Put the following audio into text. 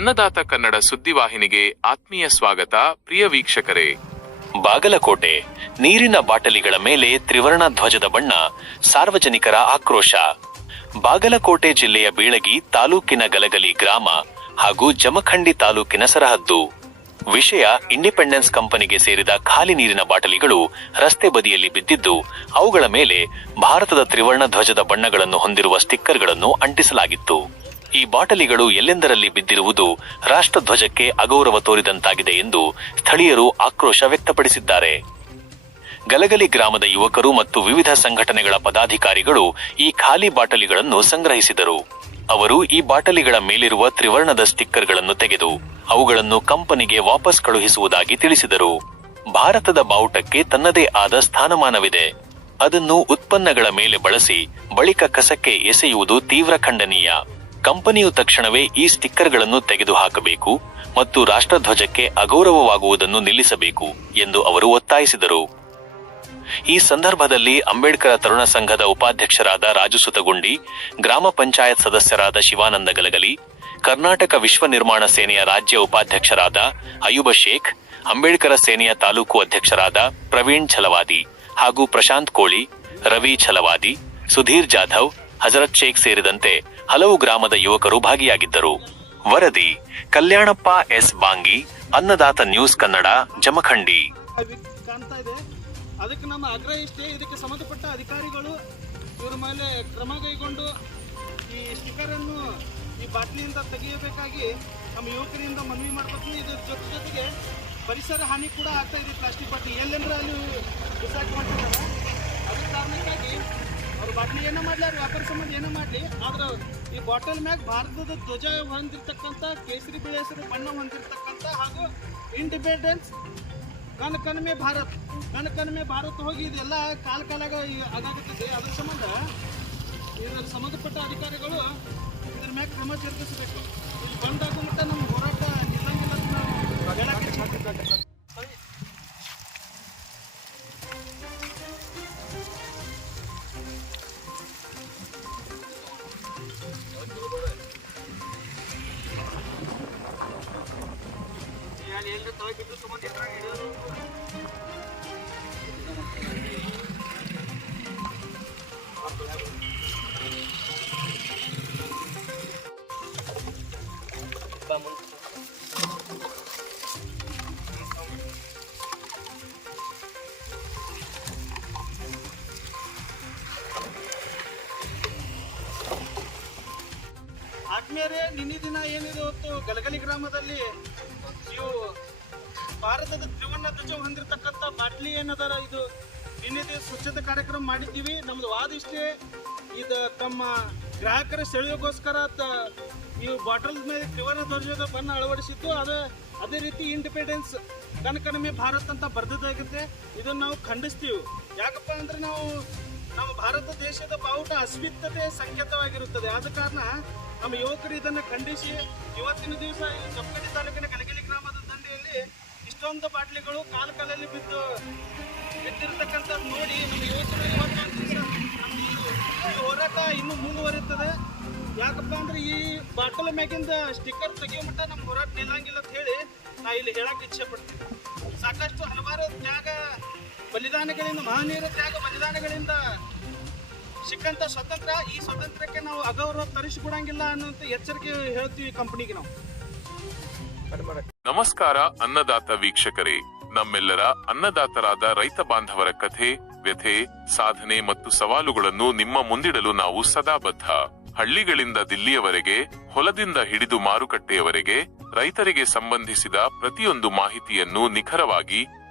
ಅನ್ನದಾತ ಕನ್ನಡ ಸುದ್ದಿವಾಹಿನಿಗೆ ಆತ್ಮೀಯ ಸ್ವಾಗತ, ಪ್ರಿಯ ವೀಕ್ಷಕರೇ. ಬಾಗಲಕೋಟೆ, ನೀರಿನ ಬಾಟಲಿಗಳ ಮೇಲೆ ತ್ರಿವರ್ಣ ಧ್ವಜದ ಬಣ್ಣ, ಸಾರ್ವಜನಿಕರ ಆಕ್ರೋಶ. ಬಾಗಲಕೋಟೆ ಜಿಲ್ಲೆಯ ಬೀಳಗಿ ತಾಲೂಕಿನ ಗಲಗಲಿ ಗ್ರಾಮ ಹಾಗೂ ಜಮಖಂಡಿ ತಾಲೂಕಿನ ಸರಹದ್ದು. ವಿಷಯ ಇಂಡಿಪೆಂಡೆನ್ಸ್ ಕಂಪನಿಗೆ ಸೇರಿದ ಖಾಲಿ ನೀರಿನ ಬಾಟಲಿಗಳು ರಸ್ತೆ ಬದಿಯಲ್ಲಿ ಬಿದ್ದಿದ್ದು, ಅವುಗಳ ಮೇಲೆ ಭಾರತದ ತ್ರಿವರ್ಣ ಧ್ವಜದ ಬಣ್ಣಗಳನ್ನು ಹೊಂದಿರುವ ಸ್ಟಿಕ್ಕರ್ಗಳನ್ನು ಅಂಟಿಸಲಾಗಿತ್ತು. ಈ ಬಾಟಲಿಗಳು ಎಲ್ಲೆಂದರಲ್ಲಿ ಬಿದ್ದಿರುವುದು ರಾಷ್ಟ್ರಧ್ವಜಕ್ಕೆ ಅಗೌರವ ತೋರಿದಂತಾಗಿದೆ ಎಂದು ಸ್ಥಳೀಯರು ಆಕ್ರೋಶ ವ್ಯಕ್ತಪಡಿಸಿದ್ದಾರೆ. ಗಲಗಲಿ ಗ್ರಾಮದ ಯುವಕರು ಮತ್ತು ವಿವಿಧ ಸಂಘಟನೆಗಳ ಪದಾಧಿಕಾರಿಗಳು ಈ ಖಾಲಿ ಬಾಟಲಿಗಳನ್ನು ಸಂಗ್ರಹಿಸಿದರು. ಅವರು ಈ ಬಾಟಲಿಗಳ ಮೇಲಿರುವ ತ್ರಿವರ್ಣದ ಸ್ಟಿಕ್ಕರ್ಗಳನ್ನು ತೆಗೆದು ಅವುಗಳನ್ನು ಕಂಪನಿಗೆ ವಾಪಸ್ ಕಳುಹಿಸುವುದಾಗಿ ತಿಳಿಸಿದರು. ಭಾರತದ ಬಾವುಟಕ್ಕೆ ತನ್ನದೇ ಆದ ಸ್ಥಾನಮಾನವಿದೆ. ಅದನ್ನು ಉತ್ಪನ್ನಗಳ ಮೇಲೆ ಬಳಸಿ ಬಳಿಕ ಕಸಕ್ಕೆ ಎಸೆಯುವುದು ತೀವ್ರ ಖಂಡನೀಯ. ಕಂಪನಿಯು ತಕ್ಷಣವೇ ಈ ಸ್ಟಿಕ್ಕರ್ಗಳನ್ನು ತೆಗೆದುಹಾಕಬೇಕು ಮತ್ತು ರಾಷ್ಟ್ರಧ್ವಜಕ್ಕೆ ಅಗೌರವವಾಗುವುದನ್ನು ನಿಲ್ಲಿಸಬೇಕು ಎಂದು ಅವರು ಒತ್ತಾಯಿಸಿದರು. ಈ ಸಂದರ್ಭದಲ್ಲಿ ಅಂಬೇಡ್ಕರ ತರುಣ ಸಂಘದ ಉಪಾಧ್ಯಕ್ಷರಾದ ರಾಜು ಸುತಗುಂಡಿ ಗ್ರಾಮ ಪಂಚಾಯತ್ ಸದಸ್ಯರಾದ ಶಿವಾನಂದ ಗಲಗಲಿ, ಕರ್ನಾಟಕ ವಿಶ್ವ ನಿರ್ಮಾಣ ಸೇನೆಯ ರಾಜ್ಯ ಉಪಾಧ್ಯಕ್ಷರಾದ ಅಯುಬ ಶೇಖ್, ಅಂಬೇಡ್ಕರ ಸೇನೆಯ ತಾಲೂಕು ಅಧ್ಯಕ್ಷರಾದ ಪ್ರವೀಣ್ ಛಲವಾದಿ ಹಾಗೂ ಪ್ರಶಾಂತ್ ಕೋಳಿ, ರವಿ ಛಲವಾದಿ, ಸುಧೀರ್ ಜಾಧವ್, ಹಜರತ್ ಶೇಖ್ ಸೇರಿದಂತೆ ಹಲವು ಗ್ರಾಮದ ಯುವಕರು ಭಾಗಿಯಾಗಿದ್ದರು. ವರದಿ, ಕಲ್ಯಾಣಪ್ಪ ಎಸ್ ಬಾಂಗಿ, ಅನ್ನದಾತ ನ್ಯೂಸ್ ಕನ್ನಡ, ಜಮಖಂಡಿ. ಕಾಣ್ತಾ ಇದೆ ಅದಕ್ಕೆ ನಮ್ಮ ಆಗ್ರಹ ಇಷ್ಟೇ, ಇದಕ್ಕೆ ಸಂಬಂಧಪಟ್ಟ ಅಧಿಕಾರಿಗಳು ಇವರ ಮೇಲೆ ಕ್ರಮ ಕೈಗೊಂಡು ಈ ಸ್ಟಿಕ್ಕರನ್ನು ಈ ಬಾಟ್ಲಿಯಿಂದ ತೆಗೆಯಬೇಕಾಗಿ ನಮ್ಮ ಯುವಕರಿಂದ ಮನವಿ ಮಾಡ್ಕೊತೀನಿ. ಇದ್ರ ಜೊತೆ ಜೊತೆಗೆ ಪರಿಸರ ಹಾನಿ ಕೂಡ ಆಗ್ತಾ ಇದೆ ಪ್ಲಾಸ್ಟಿಕ್ ಬಾಟ್ಲಿ. ಎಲ್ಲೆಂದ್ರೆ ಅಲ್ಲಿ ಬಿಸಾಕಿ ಮಾಡ್ತಿದ್ದಾರೆ. ಅದಕ್ಕೆ ಕಾರಣಕ್ಕಾಗಿ ಅವ್ರ ಬಾಟ್ಲಿ ಏನೋ ಮಾಡಲಿ, ಅವ್ರ ವ್ಯಾಪಾರ ಸಂಬಂಧ ಏನೋ ಮಾಡಲಿ, ಆದ್ರೆ ಈ ಬಾಟಲ್ ಮ್ಯಾಗ ಭಾರತದ ಧ್ವಜ ಹೊಂದಿರ್ತಕ್ಕಂಥ ಕೇಸರಿ ಬಿಳಿ ಹೆಸರು, ಬಣ್ಣ ಹೊಂದಿರತಕ್ಕಂಥ ಹಾಗೂ ಇಂಡಿಪೆಂಡೆನ್ಸ್ ನನ್ನ ಕನ್ಮೆ ಭಾರತ್ ನನ್ನ ಕನ್ಮೆ ಭಾರತ್ ಹೋಗಿ ಇದೆಲ್ಲ ಕಾಲ ಕಾಲಾಗ ಅದಾಗುತ್ತದೆ ಅದ್ರ ಸಂಬಂಧ ಇದರ ಸಂಬಂಧಪಟ್ಟ ಅಧಿಕಾರಿಗಳು ಇದ್ರ ಮ್ಯಾಗ ಕ್ರಮ ಜರುಗಿಸಬೇಕು. ಇಲ್ಲಿ ಬಂದಾಗೋ ಮಟ್ಟ ನಮ್ಮ ಹೋರಾಟ ನಿಲ್ಲಂಗಿಲ್ಲ ಆದ್ಮೇಲೆ ನಿನ್ನೆ ದಿನ ಏನಿದೆ ಹೊತ್ತು ಗಲಗಲಿ ಗ್ರಾಮದಲ್ಲಿ ಇವು ಭಾರತದ ತ್ರಿವರ್ಣ ಧ್ವಜ ಹೊಂದಿರತಕ್ಕಂಥ ಬಾಟ್ಲಿ ಏನದರ ಇದು ನಿನ್ನೆ ದಿವಸ ಸ್ವಚ್ಛತೆ ಕಾರ್ಯಕ್ರಮ ಮಾಡಿದ್ದೀವಿ. ನಮ್ದು ವಾದ ಇಷ್ಟೇ. ಇದು ತಮ್ಮ ಗ್ರಾಹಕರ ಸೆಳೆಯೋಗೋಸ್ಕರ ಇವು ಬಾಟಲ್ ಮೇಲೆ ತ್ರಿವರ್ಣ ಧ್ವಜದ ಬಣ್ಣ ಅಳವಡಿಸಿದ್ದು, ಅದು ಅದೇ ರೀತಿ ಇಂಡಿಪೆಂಡೆನ್ಸ್ ಕನಕನಮೆ ಭಾರತ ಅಂತ ಬರ್ದದಾಗುತ್ತೆ ಇದನ್ನು ನಾವು ಖಂಡಿಸ್ತೀವಿ. ಯಾಕಪ್ಪ ಅಂದ್ರೆ ನಾವು ನಮ್ಮ ಭಾರತ ದೇಶದ ಬಾವುಟ ಅಸ್ಮಿತತೆ ಸಂಕೇತವಾಗಿರುತ್ತದೆ. ಆದ ಕಾರಣ ನಮ್ಮ ಯುವಕರು ಇದನ್ನು ಖಂಡಿಸಿ ಇವತ್ತಿನ ದಿವಸ ಜಮಖಂಡಿ ತಾಲೂಕಿನ ಕಲಗಿಲಿ ಗ್ರಾಮದ ದಂಡೆಯಲ್ಲಿ ಇಷ್ಟೊಂದು ಬಾಟ್ಲಿಗಳು ಕಾಲು ಕಾಲಲ್ಲಿ ಬಿದ್ದು ಬಿದ್ದಿರತಕ್ಕಂಥದ್ದು ನೋಡಿ ನಮ್ಮ ಯುವಕರು ಈ- ಹೋರಾಟ ಇನ್ನೂ ಮುಂದುವರಿಯುತ್ತದೆ. ಯಾಕಪ್ಪ ಅಂದ್ರೆ ಈ ಬಾಟಲ್ ಮ್ಯಾಗಿಂದ ಸ್ಟಿಕ್ಕರ್ ತೆಗಿಯೋ ಮಟ್ಟ ನಮ್ಮ ಹೋರಾಟ ನಿಲ್ಲಂಗಿಲ್ಲ ಅಂತ ಹೇಳಿ ನಾ ಇಲ್ಲಿ ಹೇಳಕ್ ಇಚ್ಛೆ ಪಡ್ತೀನಿ ಸಾಕಷ್ಟು ಹಲವಾರು ತ್ಯಾಗ ಬಲಿದಾನಗಳಿಂದ, ಮಹನೀಯರ ತ್ಯಾಗ ಬಲಿದಾನಗಳಿಂದ ಸಿಕ್ಕಂತ ಸ್ವತಂತ್ರ, ಈ ಸ್ವತಂತ್ರಕ್ಕೆ ನಾವು ಅಗೌರವ ತರಿಸಿಕೊಡಂಗಿಲ್ಲ ಅನ್ನೋಂಥ ಎಚ್ಚರಿಕೆ ಹೇಳ್ತೀವಿ ಕಂಪನಿಗೆ ನಾವು. ನಮಸ್ಕಾರ ಅನ್ನದಾತ ವೀಕ್ಷಕರೇ. ನಮ್ಮೆಲ್ಲರ ಅನ್ನದಾತರಾದ ರೈತ ಬಾಂಧವರ ಕಥೆ, ವ್ಯಥೆ, ಸಾಧನೆ ಮತ್ತು ಸವಾಲುಗಳನ್ನು ನಿಮ್ಮ ಮುಂದಿಡಲು ನಾವು ಸದಾ ಬದ್ಧ. ಹಳ್ಳಿಗಳಿಂದ ದಿಲ್ಲಿಯವರೆಗೆ, ಹೊಲದಿಂದ ಹಿಡಿದು ಮಾರುಕಟ್ಟೆಯವರೆಗೆ ರೈತರಿಗೆ ಸಂಬಂಧಿಸಿದ ಪ್ರತಿಯೊಂದು ಮಾಹಿತಿಯನ್ನು ನಿಖರವಾಗಿ